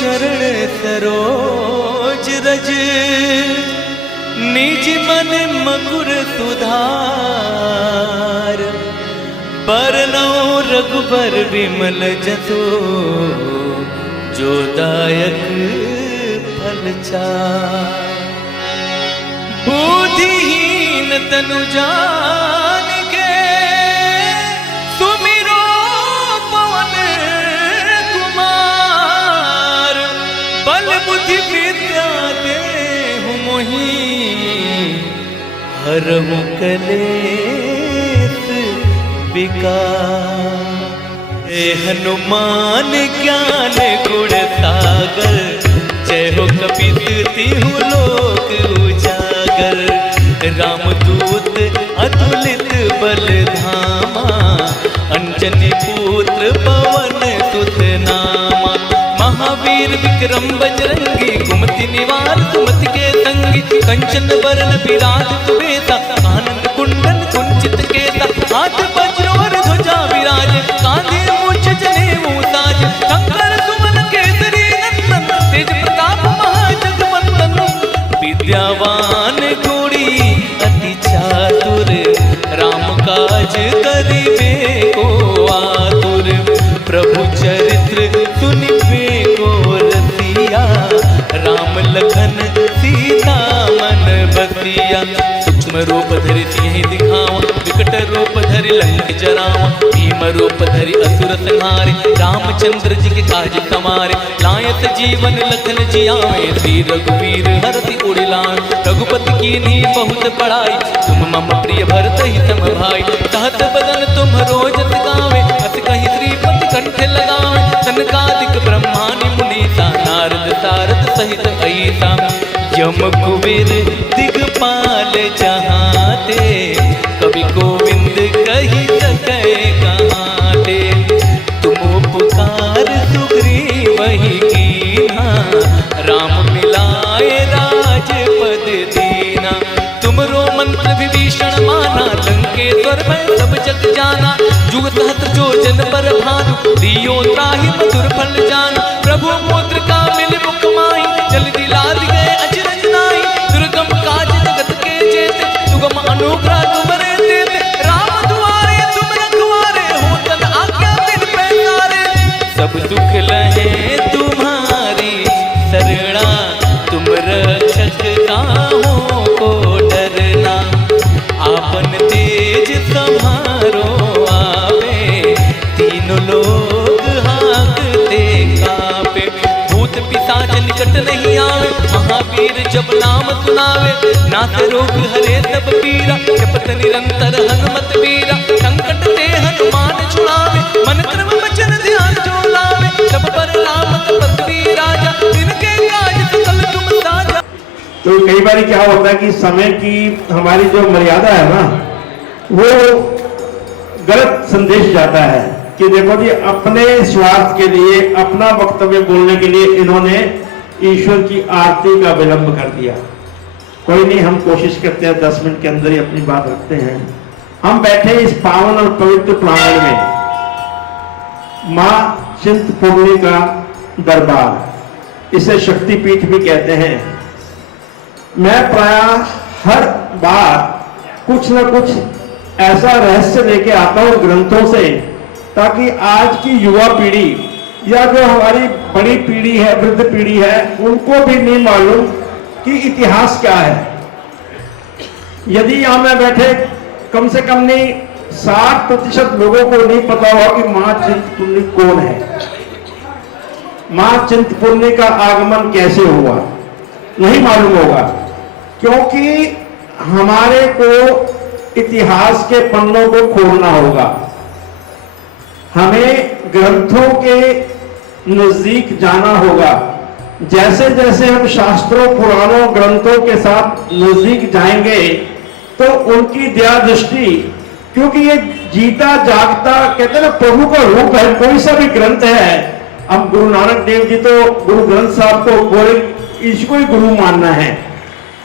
चरण सरोज रज, निज मन मकुर सुधार। बरनौ रघुबर विमल जसो, जो दायक फल चार। बुद्धिहीन तनु जानिके, सुमिरो पवन कुमार। बल बुद्धि विद्या देहु मोहि, हरहु कलेस विकार। हे हनुमान ज्ञान गुण सागर, जय हो कपीस तिहु लोक उजागर। रामदूत अतुलित बल धामा, अंजनी पुत्र पवन सुत नामा। महावीर विक्रम बजरंगी, कुमति निवार सुमति के संगी। कंचन वरण विराज सुबेसा, कानन कुंडल कुंचित केसा। हाथ वज्र और ध्वजा विराज, कांधे मूछ जनेऊ साज। शंकर सुमन केसरी नंदन, तेज प्रताप महाजगवंदन। विद्यावान गुणी अति चातुर, राम काज करिबे को आतुर। प्रभु चरित्र सुनिबे को रसिया, राम लखन सीता मन बसिया। सूक्ष्म रूप धरि सिंहि दिखावा, विकट रूप धरि लंक जरावा। भीम रूप धरि असुर संहारे, रामचंद्र जी के काज सवारे। लायत जीवन लखन जियावे, श्री रघुवीर हरषि उर लाए। रघुपति कीन्ही बहुत बड़ाई, तुम मम प्रिय भरत ही सम भाई। सहस बदन तुम्हरो जस गावे, अस कहि श्रीपति कंठ लगावे। सनकादिक ब्रह्मादि मुनीसा, नारद सारद सहित अहिसा। यम कुबेर दिगपाल जहाते, कवि गोविंद कहि सकै कहाते। तुम उपकार सुग्रीवहि कीन्हा, राम मिलाए राजपद दीना। तुमरो मंत्र विभीषण माना, लंकेश्वर भय सब जग जाना। जुग सहस्र जो जन पर भानु, दियो त्राहि मधुर फल जाना। प्रभु मुद्रिका मिल मुख माहि, जल्दी लाद गए अचरज नाहि। दुर्गम काज जगत के जेते, सुगम अनुग्रह तुमरे देते। राम दुआरे तुम रखवारे, हो तन आज्ञा बिन पैसारे। सब सुख लहे तुम्हारी शरणा, तुम रक्षक काहू को डरना। आपन तेज तुम्हारो आवे, तीनों लोग हांकते कांपे। भूत पिशाच निकट नहीं आवे, महावीर जब नाम सुनावे। नाथ रोग हरे सब पीरा, जपत निरंतर हनुमत वीरा। संकट ते हनुमान छुड़ावे, मन क्रम वचन ध्यान जो लावे। सब पर राम तपस्वी राजा, तिनके काज सकल तुम साजा। तो कई बार क्या होता है कि समय की हमारी जो मर्यादा है ना, वो गलत संदेश जाता है कि देखो जी, अपने स्वार्थ के लिए, अपना वक्तव्य बोलने के लिए इन्होंने ईश्वर की आरती का विलंब कर दिया। कोई नहीं, हम कोशिश करते हैं 10 मिनट के अंदर ही अपनी बात रखते हैं। हम बैठे इस पावन और पवित्र प्रांगण में, मां चिंतपूर्णी का दरबार, इसे शक्तिपीठ भी कहते हैं। मैं प्रायः हर बार कुछ न कुछ ऐसा रहस्य लेके आता हूं ग्रंथों से, ताकि आज की युवा पीढ़ी या जो हमारी बड़ी पीढ़ी है, वृद्ध पीढ़ी है, उनको भी नहीं मालूम कि इतिहास क्या है। यदि यहां में बैठे कम से कम नहीं 60% लोगों को नहीं पता होगा कि मां चिंतपूर्णी कौन है, मां चिंतपूर्णी का आगमन कैसे हुआ, नहीं मालूम होगा। क्योंकि हमारे को इतिहास के पन्नों को खोलना होगा, हमें ग्रंथों के नजदीक जाना होगा। जैसे जैसे हम शास्त्रों, पुराणों, ग्रंथों के साथ नजदीक जाएंगे तो उनकी दया दृष्टि, क्योंकि ये जीता जागता कहते हैं ना प्रभु का रूप है। कोई सा भी ग्रंथ है, अब गुरु नानक देव जी तो गुरु ग्रंथ साहब को पूरे इसको ही गुरु मानना है।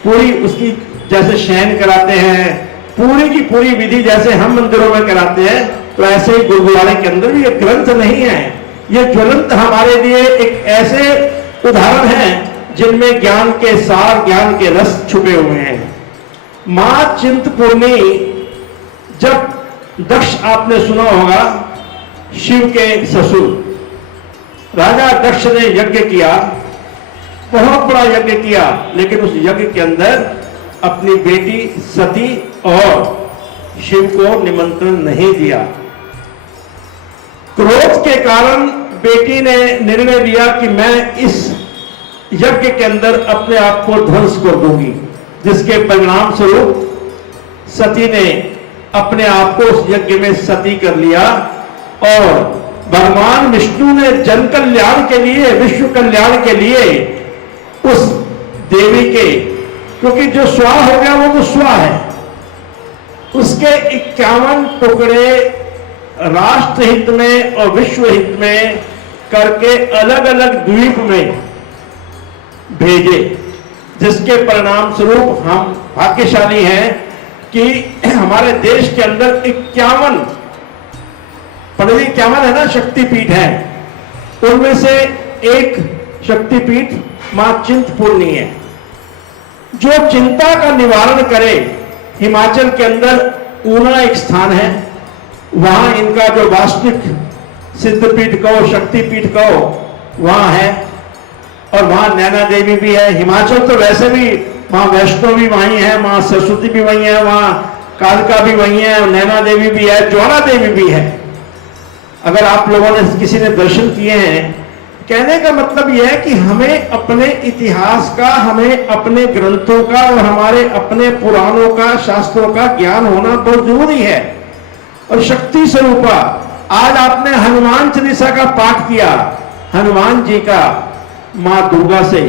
पूरी उसकी जैसे शयन कराते हैं, पूरी की पूरी विधि जैसे हम मंदिरों में कराते हैं, तो ऐसे ही गुरुद्वारे के अंदर भी ये ग्रंथ नहीं है। ये ज्वलंत हमारे लिए एक ऐसे उदाहरण हैं जिनमें ज्ञान के सार, ज्ञान के रस छुपे हुए हैं। मां चिंतपूर्णी, जब दक्ष, आपने सुना होगा, शिव के ससुर, राजा दक्ष ने यज्ञ किया, बहुत बड़ा यज्ञ किया, लेकिन उस यज्ञ के अंदर अपनी बेटी सती और शिव को निमंत्रण नहीं दिया। क्रोध के कारण बेटी ने निर्णय लिया कि मैं इस यज्ञ के अंदर अपने आप को ध्वंस कर दूंगी, जिसके परिणाम स्वरूप सती ने अपने आप को उस यज्ञ में सती कर लिया। और भगवान विष्णु ने जन कल्याण के लिए, विश्व कल्याण के लिए उस देवी के, क्योंकि जो स्वाह हो गया वो तो स्वाह है, उसके 51 टुकड़े राष्ट्र हित में और विश्व हित में करके अलग अलग द्वीप में भेजे, जिसके परिणाम स्वरूप हम भाग्यशाली हैं कि हमारे देश के अंदर 51 है ना शक्तिपीठ है, उनमें से एक शक्तिपीठ मां चिंतपूर्णी है, जो चिंता का निवारण करे। हिमाचल के अंदर ऊना एक स्थान है, वहां इनका जो वास्तविक सिद्धपीठ कहो, शक्तिपीठ कहो, वहां है। और वहां नैना देवी भी है। हिमाचल तो वैसे भी मां वैष्णो भी वहीं है, मां सरस्वती भी वहीं है, वहां कालका भी वहीं है, नैना देवी भी है, ज्वाला देवी भी है। अगर आप लोगों ने, किसी ने दर्शन किए हैं, कहने का मतलब यह है कि हमें अपने इतिहास का, हमें अपने ग्रंथों का और हमारे अपने पुराणों का, शास्त्रों का ज्ञान होना बहुत जरूरी है। और शक्ति स्वरूपा, आज आपने हनुमान चालीसा का पाठ किया, हनुमान जी का मां दुर्गा से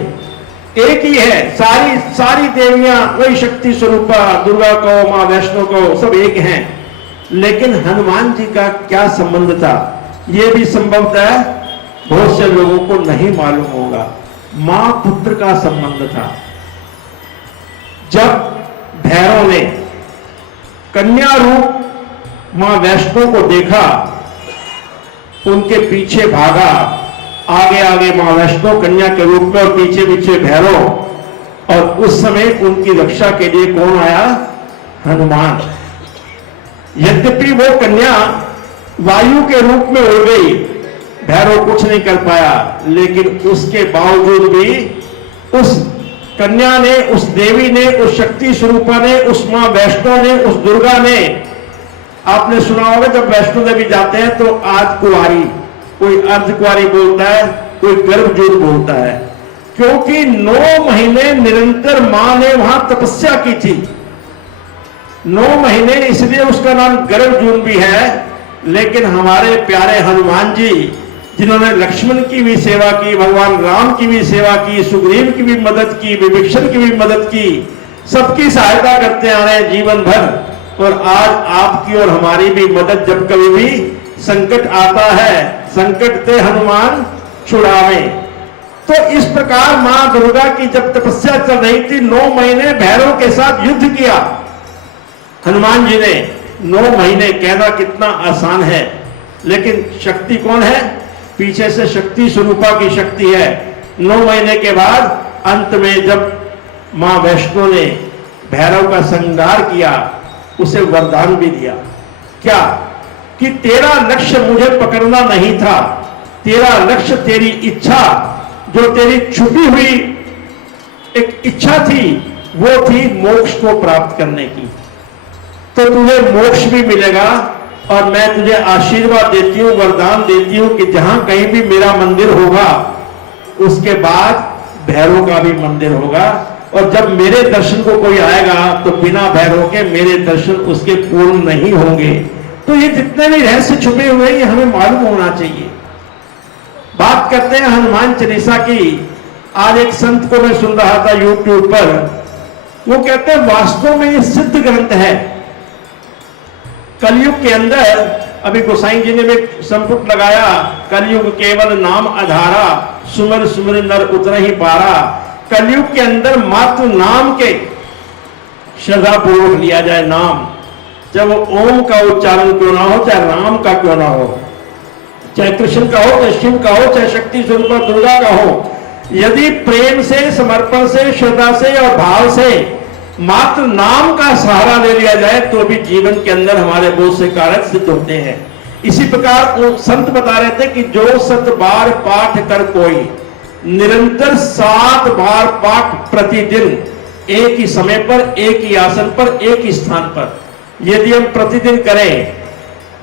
एक ही है, सारी देवियां वही शक्ति स्वरूपा, दुर्गा को, मां वैष्णो को, सब एक हैं। लेकिन हनुमान जी का क्या संबंध था, यह भी संभवतः बहुत से लोगों को नहीं मालूम होगा। मां पुत्र का संबंध था। जब भैरव ने कन्या रूप मां वैष्णो को देखा, उनके पीछे भागा, आगे आगे मां वैष्णो कन्या के रूप में और पीछे पीछे भैरव। और उस समय उनकी रक्षा के लिए कौन आया? हनुमान। यद्यपि वो कन्या वायु के रूप में उड़ गई, भैरव कुछ नहीं कर पाया, लेकिन उसके बावजूद भी उस कन्या ने, उस देवी ने, उस शक्ति स्वरूपा ने, उस मां वैष्णो ने, उस दुर्गा ने, आपने सुना होगा जब वैष्णो देवी जाते हैं तो आज कुंवारी, कोई अर्धकुंवारी बोलता है, कोई गर्भजोत बोलता है, क्योंकि 9 महीने निरंतर मां ने वहां तपस्या की थी। 9 महीने, इसलिए उसका नाम गर्भजून भी है। लेकिन हमारे प्यारे हनुमान जी, जिन्होंने लक्ष्मण की भी सेवा की, भगवान राम की भी सेवा की, सुग्रीव की भी मदद की, विभीषण की भी मदद की, सबकी सहायता करते आ रहे हैं जीवन भर। और आज आपकी और हमारी भी मदद, जब कभी भी संकट आता है, संकट ते हनुमान छुड़ावे। तो इस प्रकार मां दुर्गा की जब तपस्या चल रही थी, 9 महीने भैरव के साथ युद्ध किया हनुमान जी ने। 9 महीने कहना कितना आसान है, लेकिन शक्ति कौन है? पीछे से शक्ति स्वरूपा की शक्ति है। 9 महीने के बाद अंत में जब मां वैष्णो ने भैरव का संहार किया, उसे वरदान भी दिया। क्या? कि तेरा लक्ष्य मुझे पकड़ना नहीं था, तेरा लक्ष्य तेरी इच्छा, जो तेरी छुपी हुई एक इच्छा थी, वो थी मोक्ष को प्राप्त करने की। तो तुझे मोक्ष भी मिलेगा। और मैं तुझे आशीर्वाद देती हूं, वरदान देती हूं कि जहां कहीं भी मेरा मंदिर होगा, उसके बाद भैरव का भी मंदिर होगा। और जब मेरे दर्शन को कोई आएगा तो बिना भैरव के मेरे दर्शन उसके पूर्ण नहीं होंगे। तो ये जितने भी रहस्य छुपे हुए हैं, ये हमें मालूम होना चाहिए। बात करते हैं हनुमान चालीसा की। आज एक संत को मैं सुन रहा था YouTube पर, वो कहते हैं वास्तव में ये सिद्ध ग्रंथ है। कलयुग के अंदर, अभी गोसाई जी ने भी संपुट लगाया, कलयुग केवल नाम आधारा, सुमर सुमर नर उतर ही पारा। कलयुग के अंदर मात्र नाम के श्रद्धा पूर्वक लिया जाए नाम, चाहे वो ओम का उच्चारण क्यों ना हो, चाहे राम का क्यों ना हो, चाहे कृष्ण का हो, चाहे शिव का हो, चाहे शक्ति स्वरूप दुर्गा का हो, यदि प्रेम से, समर्पण से, श्रद्धा से और भाव से मात्र नाम का सहारा ले लिया जाए तो भी जीवन के अंदर हमारे बहुत से कारक सिद्ध होते हैं। इसी प्रकार वो संत बता रहे थे कि जो 7 बार पाठ कर कोई, निरंतर 7 बार पाठ प्रतिदिन, एक ही समय पर, एक ही आसन पर, एक ही स्थान पर, यदि हम प्रतिदिन करें,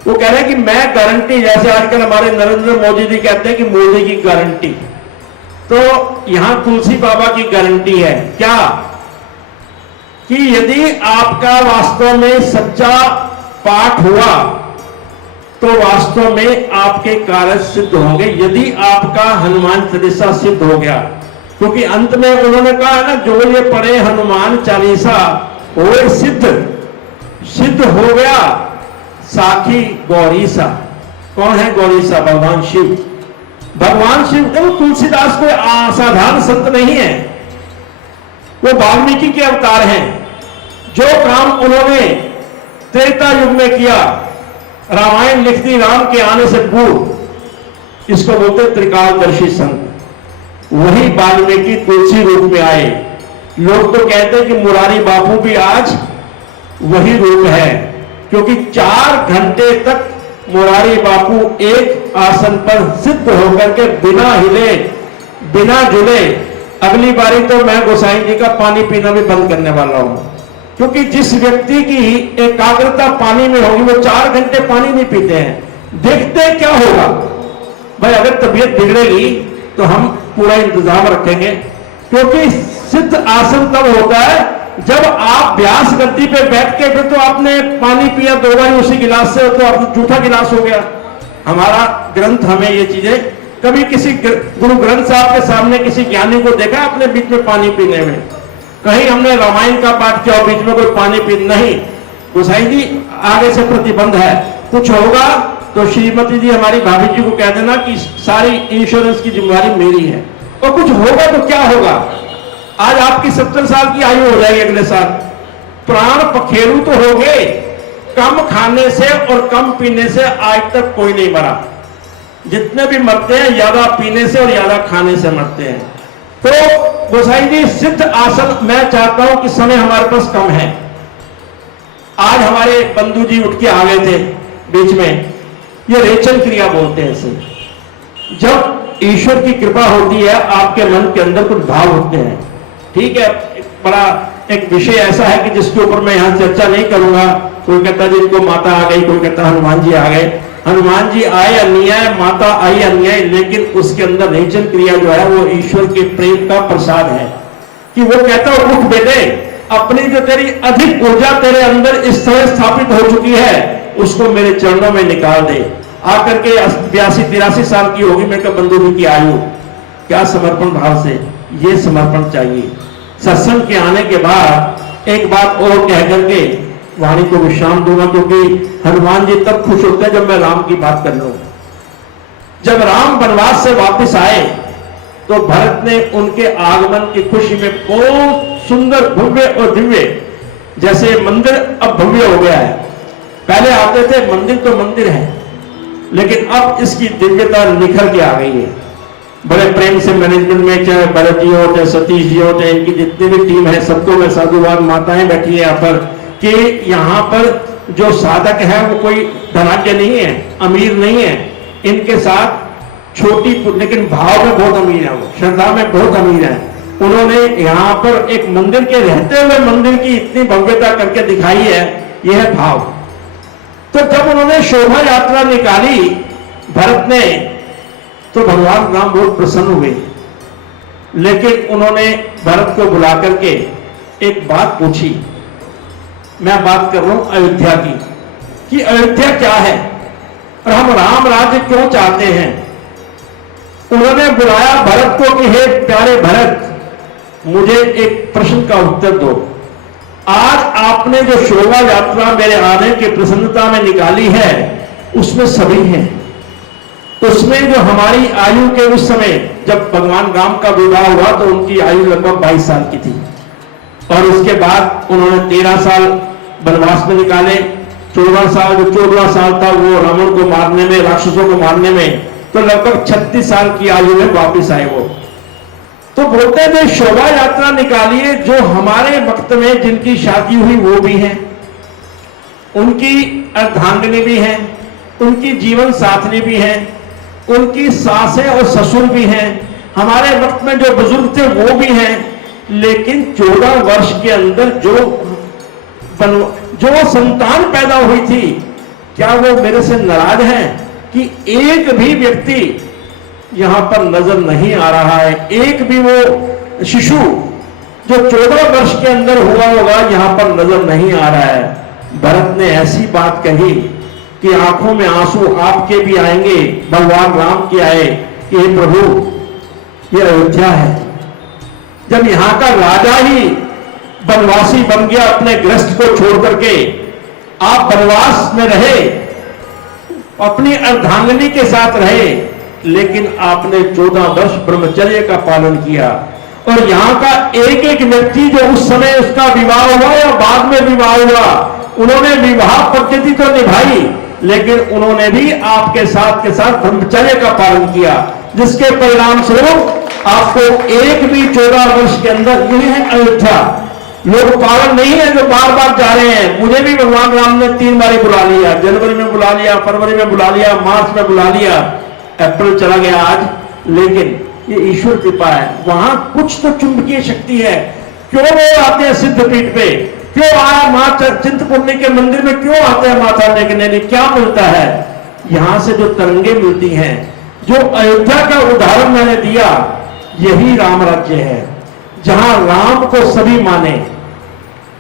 वो कह रहे हैं कि मैं गारंटी, जैसे आजकल हमारे नरेंद्र मोदी जी कहते हैं कि मोदी की गारंटी, तो यहां तुलसी बाबा की गारंटी है क्या, कि यदि आपका वास्तव में सच्चा पाठ हुआ तो वास्तव में आपके कार्य सिद्ध होंगे। यदि आपका हनुमान चालीसा सिद्ध हो गया, क्योंकि अंत में उन्होंने कहा है ना, जो ये पढ़े हनुमान चालीसा वो सिद्ध हो गया साखी गौरीसा। कौन है गौरीसा? भगवान शिव। भगवान शिव तो तुलसीदास कोई असाधारण संत नहीं है, वो वाल्मीकि के अवतार हैं। जो काम उन्होंने त्रेता युग में किया, रामायण लिख दी राम के आने से पूर्व, इसको बोलते त्रिकालदर्शी संत। वही वाल्मीकि तुलसी रूप में आए। लोग तो कहते हैं कि मुरारी बापू भी आज वही रूप है, क्योंकि 4 घंटे तक मुरारी बापू एक आसन पर सिद्ध होकर के बिना हिले, बिना झूले, अगली बारी तो मैं गोसाई जी का पानी पीना भी बंद करने वाला हूं, क्योंकि जिस व्यक्ति की एकाग्रता पानी में होगी वो 4 घंटे पानी नहीं पीते हैं। देखते क्या होगा भाई, अगर तबीयत बिगड़ेगी तो हम पूरा इंतजाम रखेंगे, क्योंकि सिद्ध आसन तब होता है जब आप व्यास गद्दी पे बैठ के, फिर तो आपने पानी पिया 2 बार उसी गिलास से, तो आप जूठा गिलास हो गया। हमारा ग्रंथ हमें ये चीजें, कभी किसी गुरु ग्रंथ साहब के सामने किसी ज्ञानी को देखा अपने बीच में पानी पीने में? कहीं हमने रामायण का पाठ किया बीच में कोई पानी पी नहीं। गोसाई जी आगे से प्रतिबंध है, कुछ होगा तो श्रीमती जी हमारी भाभी जी को कह देना कि सारी इंश्योरेंस की जिम्मेवारी मेरी है, और कुछ होगा तो क्या होगा। आज आपकी 70 साल की आयु हो जाएगी, अगले साल प्राण पखेरु तो हो गए। कम खाने से और कम पीने से आज तक कोई नहीं मरा। जितने भी मरते हैं ज्यादा पीने से और ज्यादा खाने से मरते हैं। तो गोसाई जी सिद्ध आसन, मैं चाहता हूं कि समय हमारे पास कम है। आज हमारे बंधु जी उठ के आ गए थे बीच में, ये रेचन क्रिया बोलते हैं इसे। जब ईश्वर की कृपा होती है, आपके मन के अंदर कुछ भाव होते हैं, ठीक है, बड़ा एक विषय ऐसा है कि जिसके ऊपर मैं यहां चर्चा नहीं करूंगा। कोई कहता जी इनको माता आ गई, कोई कहता हनुमान जी आ गए। हनुमान जी आए अन्याय, माता आई अन्याय, लेकिन उसके अंदर रेचन क्रिया जो है वो ईश्वर के प्रेम का प्रसाद है, कि वो कहता है उठ बेटे, अपनी जो तेरी अधिक ऊर्जा तेरे अंदर इस तरह स्थापित हो चुकी है उसको मेरे चरणों में निकाल दे। आकर के 82-83 साल की होगी मेरे बंधु जी की आयु, क्या समर्पण भाव से, ये समर्पण चाहिए। सत्संग के आने के बाद एक बात और कह करके वाणी को विश्राम दूंगा, क्योंकि हनुमान जी तब खुश होते हैं जब मैं राम की बात कर लूं। जब राम वनवास से वापस आए तो भरत ने उनके आगमन की खुशी में बहुत सुंदर भव्य और दिव्य, जैसे मंदिर अब भव्य हो गया है। पहले आते थे मंदिर तो मंदिर है, लेकिन अब इसकी दिव्यता निखर के आ गई है। बड़े प्रेम से मैनेजमेंट में, चाहे भरत जी हो, चाहे सतीश जी हो, चाहे इनकी जितनी भी टीम है, सबको मैं साधुवाद, माताएं बैठी है यहाँ पर, कि यहाँ पर जो साधक है वो कोई धनाढ्य नहीं है, अमीर नहीं है। इनके साथ छोटी लेकिन भाव में बहुत अमीर है, वो श्रद्धा में बहुत अमीर है। उन्होंने यहाँ पर एक मंदिर के रहते हुए मंदिर की इतनी भव्यता करके दिखाई है, यह है भाव। तो जब उन्होंने शोभा यात्रा निकाली भरत ने, तो भगवान राम बहुत प्रसन्न हुए, लेकिन उन्होंने भरत को बुला करके एक बात पूछी। मैं बात कर रहा हूं अयोध्या की, कि अयोध्या क्या है और हम राम राज्य क्यों चाहते हैं। उन्होंने बुलाया भरत को कि हे प्यारे भरत, मुझे एक प्रश्न का उत्तर दो। आज आपने जो शोभा यात्रा मेरे आने की प्रसन्नता में निकाली है, उसमें सभी हैं। उसमें जो हमारी आयु के उस समय जब भगवान राम का विवाह हुआ तो उनकी आयु लगभग 22 साल की थी, और उसके बाद उन्होंने 13 साल वनवास में निकाले। 14 साल, जो 14 साल था वो रावण को मारने में, राक्षसों को मारने में, तो लगभग 36 साल की आयु में वापिस आए वो। तो बोलते थे शोभा यात्रा निकालिए, जो हमारे वक्त में जिनकी शादी हुई वो भी हैं, उनकी अर्धांगिनी भी हैं, उनकी जीवन साथनी भी हैं, उनकी सासें और ससुर भी हैं, हमारे वक्त में जो बुजुर्ग थे वो भी हैं। लेकिन 14 वर्ष के अंदर जो संतान पैदा हुई थी, क्या वो मेरे से नाराज हैं कि एक भी व्यक्ति यहां पर नजर नहीं आ रहा है? एक भी वो शिशु जो 14 वर्ष के अंदर हुआ होगा यहां पर नजर नहीं आ रहा है। भरत ने ऐसी बात कही कि आंखों में आंसू आपके भी आएंगे, भगवान राम के आए कि हे प्रभु, ये अयोध्या है। जब यहां का राजा ही वनवासी बन गया, अपने गृहस्थ को छोड़ करके आप वनवास में रहे, अपनी अर्धांगिनी के साथ रहे, लेकिन आपने 14 वर्ष ब्रह्मचर्य का पालन किया। और यहां का एक एक व्यक्ति जो उस समय उसका विवाह हुआ या बाद में विवाह हुआ, उन्होंने विवाह पद्धति तो निभाई, लेकिन उन्होंने भी आपके साथ के साथ ब्रह्मचर्य का पालन किया, जिसके परिणाम स्वरूप आपको एक भी 14 वर्ष के अंदर, यह है अयोध्या। लोग पागल नहीं है जो बार बार जा रहे हैं। मुझे भी भगवान राम ने 3 बार बुला लिया, जनवरी में बुला लिया, फरवरी में बुला लिया, मार्च में बुला लिया, अप्रैल चला गया आज। लेकिन ये ईश्वर कृपा है, वहां कुछ तो चुंबकीय शक्ति है। क्यों वो आते हैं सिद्धपीठ पे, क्यों आया मां चिंतपूर्णी के मंदिर में, क्यों आते हैं माथा टेकने लिए? क्या मिलता है यहां से? जो तरंगे मिलती हैं, जो अयोध्या का उदाहरण मैंने दिया, यही राम राज्य है, जहां राम को सभी माने,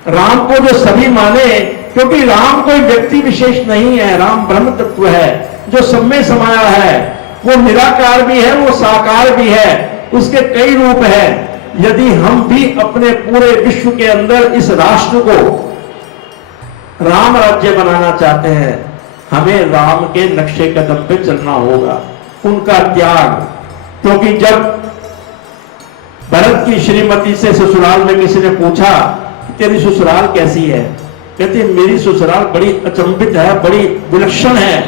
राम को जो सभी माने, क्योंकि राम कोई व्यक्ति विशेष नहीं है, राम ब्रह्म तत्व है जो सब में समाया है। वो निराकार भी है, वो साकार भी है, उसके कई रूप है। यदि हम भी अपने पूरे विश्व के अंदर इस राष्ट्र को राम राज्य बनाना चाहते हैं, हमें राम के नक्शे कदम पे चलना होगा, उनका त्याग। क्योंकि जब भरत की श्रीमती से ससुराल में किसी ने पूछा तेरी ससुराल कैसी है, कहती मेरी ससुराल बड़ी अचंभित है, बड़ी विलक्षण है।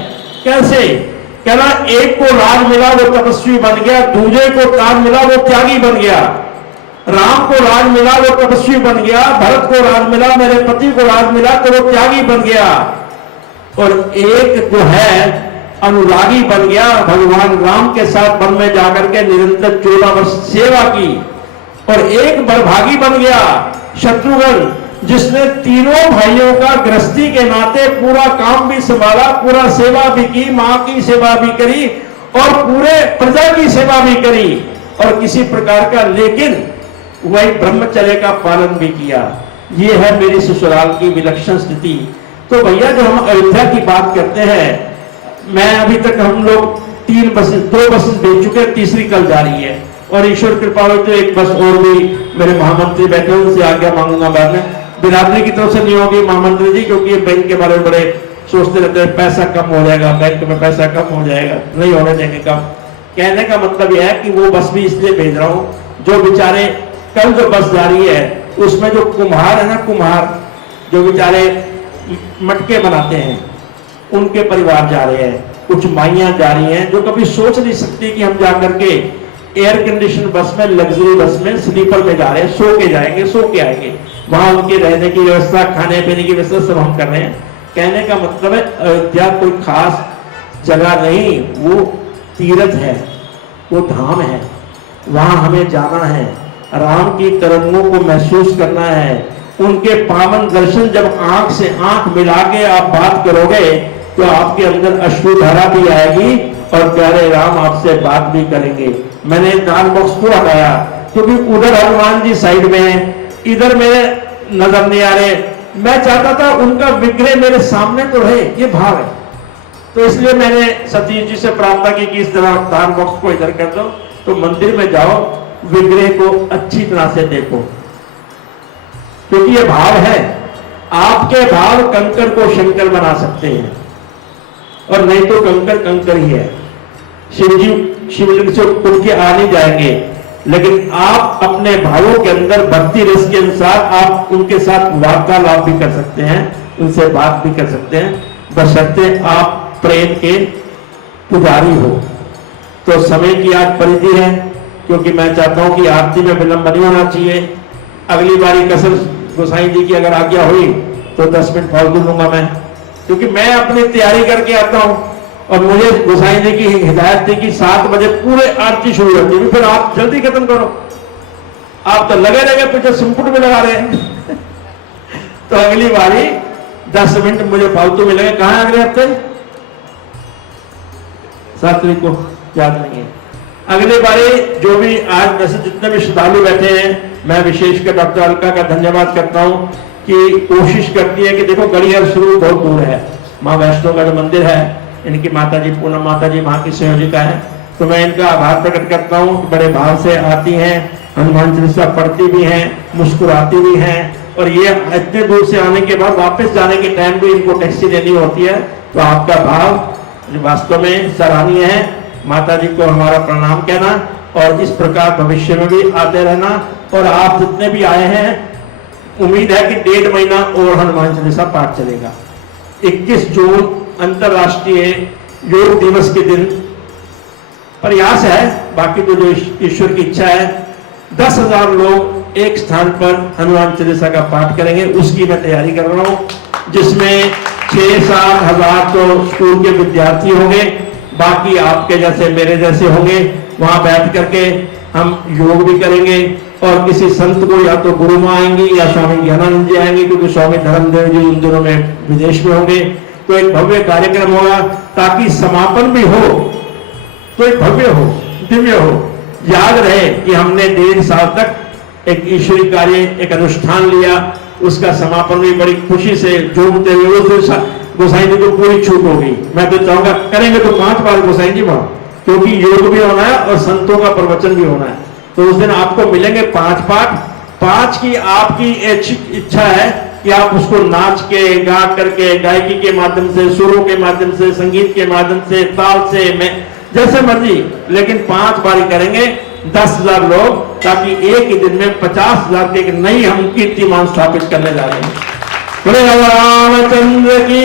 कैसे? कहना एक को राज मिला वो तपस्वी बन गया, दूसरे को राज मिला वो त्यागी बन गया। राम को राज मिला वो तपस्वी बन गया, भरत को राज मिला, मेरे पति को राज मिला तो वो त्यागी बन गया। और एक जो है अनुरागी बन गया, भगवान राम के साथ वन में जाकर के निरंतर 14 वर्ष सेवा की। और एक बड़भागी बन गया शत्रुघ्न, जिसने तीनों भाइयों का गृहस्थी के नाते पूरा काम भी संभाला, पूरा सेवा भी की, मां की सेवा भी करी और पूरे प्रजा की सेवा भी करी और किसी प्रकार का, लेकिन वही ब्रह्मचर्य का पालन भी किया। ये है मेरी ससुराल की विलक्षण स्थिति। तो भैया जब हम अयोध्या की बात करते हैं, मैं अभी तक हम लोग 2 बसें भेज चुके हैं, तीसरी कल जा रही है। और ईश्वर कृपा हो तो एक बस और भी मेरे महामंत्री बैठे, उनसे आज्ञा मांगूंगा बाद में। बिरादरी की तरफ से नहीं होगी महामंत्री जी, क्योंकि ये बैंक के बारे में बड़े सोचते रहते हैं, पैसा कम हो जाएगा, बैंक में पैसा कम हो जाएगा, नहीं होने देंगे कम। कहने का मतलब यह है कि वो बस भी इसलिए भेज रहा हूँ, जो बेचारे कल जो बस जा रही है उसमें जो कुम्हार है ना, कुम्हार जो बेचारे मटके बनाते हैं, उनके परिवार जा रहे हैं। कुछ माइयां जा रही हैं जो कभी सोच नहीं सकती कि हम जाकर के एयर कंडीशन बस में, लग्जरी बस में, स्लीपर में जा रहे हैं, सो के जाएंगे, सो के आएंगे। वहां उनके रहने की व्यवस्था, खाने पीने की व्यवस्था सब हम कर रहे हैं। कहने का मतलब है अयोध्या कोई खास जगह नहीं, वो तीर्थ है, वो धाम है, वहां हमें जाना है, राम की तरंगों को महसूस करना है। उनके पावन दर्शन जब आंख से आंख मिला के आप बात करोगे तो आपके अंदर अश्रुधारा भी आएगी और प्यारे राम आपसे बात भी करेंगे। मैंने दान बॉक्स को हटाया क्योंकि उधर हनुमान जी साइड में है, इधर मेरे नजर नहीं आ रहे। मैं चाहता था उनका विग्रह मेरे सामने तो रहे, ये भाव है। तो इसलिए मैंने सतीश जी से प्रार्थना की कि इस तरह दान बॉक्स को इधर कर दो, तो मंदिर में जाओ, विग्रह को अच्छी तरह से देखो, क्योंकि ये भाव है। आपके भाव कंकर को शंकर बना सकते हैं, और नहीं तो कंकर कंकर ही है। शिवजी शिवलिंग से उठ के आ नहीं जाएंगे, लेकिन आप अपने भावों के अंदर भक्ति रस के अनुसार आप उनके साथ वार्तालाप भी कर सकते हैं, उनसे बात भी कर सकते हैं, बशर्ते आप प्रेम के पुजारी हो। तो समय की आज परिधि है, क्योंकि मैं चाहता हूं कि आरती में विलंब नहीं होना चाहिए। अगली बारी कसर गोसाई जी की अगर आज्ञा हुई तो 10 मिनट फालतू लूंगा मैं, क्योंकि मैं अपनी तैयारी करके आता हूं और मुझे गोसाई जी की हिदायत थी कि 7 बजे पूरे आरती शुरू होती है, फिर आप जल्दी खत्म करो। आप तो लगे रह गए पीछे संपुट में लगा रहे हैं तो अगली बारी 10 मिनट मुझे फालतू मिलेंगे। कहां अगले हफ्ते? 7 तारीख को, याद नहीं है। अगली बारी जो भी आज वैसे जितने भी श्रद्धालु बैठे हैं, मैं विशेषकर डॉक्टर अलका का धन्यवाद करता हूं कि कोशिश करती है कि देखो गड़ियार शुरू बहुत दूर है, माँ वैष्णो का जो मंदिर है, इनकी माता जी पूनम माता जी वहां की संयोजिका है, तो मैं इनका आभार प्रकट करता हूं कि बड़े भाव से आती हैं, हनुमान चालीसा पढ़ती भी हैं, मुस्कुराती भी हैं, और ये इतने दूर से आने के बाद वापस जाने के टाइम भी इनको टैक्सी देनी होती है। तो आपका भाव वास्तव में सराहनीय है। माता जी को हमारा प्रणाम कहना और इस प्रकार भविष्य में भी आते रहना। और आप जितने भी आए हैं, उम्मीद है कि 1.5 महीना और हनुमान चालीसा पाठ चलेगा। 21 जून अंतरराष्ट्रीय योग दिवस के दिन प्रयास है, बाकी तो जो ईश्वर की इच्छा है, 10,000 लोग एक स्थान पर हनुमान चालीसा का पाठ करेंगे, उसकी मैं तैयारी कर रहा हूं, जिसमें 6-7 हजार तो स्कूल के विद्यार्थी होंगे, बाकी आपके जैसे मेरे जैसे होंगे। वहां बैठ करके हम योग भी करेंगे और किसी संत को या तो गुरु माँ आएंगी या स्वामी ज्ञानानंद जी आएंगे, क्योंकि स्वामी धर्मदेव जी उन दिनों में विदेश में होंगे। तो एक भव्य कार्यक्रम होगा, ताकि समापन भी हो तो एक भव्य हो, दिव्य हो, याद रहे कि हमने 1.5 साल तक एक ईश्वरीय कार्य, एक अनुष्ठान लिया, उसका समापन भी बड़ी खुशी से झूमते हुए। उस गोसाई जी को पूरी छूट होगी। मैं तो चाहूंगा करेंगे तो 5 बार गोसाई जी वहां, क्योंकि योग भी होना है और संतों का प्रवचन भी होना है। तो उस दिन आपको मिलेंगे 5 पाठ। 5 की आपकी इच्छा है कि आप उसको नाच के, गा करके, गायकी के माध्यम से, सुरों के माध्यम से, संगीत के माध्यम से, ताल से, मैं जैसे मर्जी, लेकिन 5 बारी करेंगे, 10,000 लोग, ताकि एक ही दिन में 50,000 की एक नई हम कीर्तिमान स्थापित करने जा रहे हैं। बोले रामचंद्र की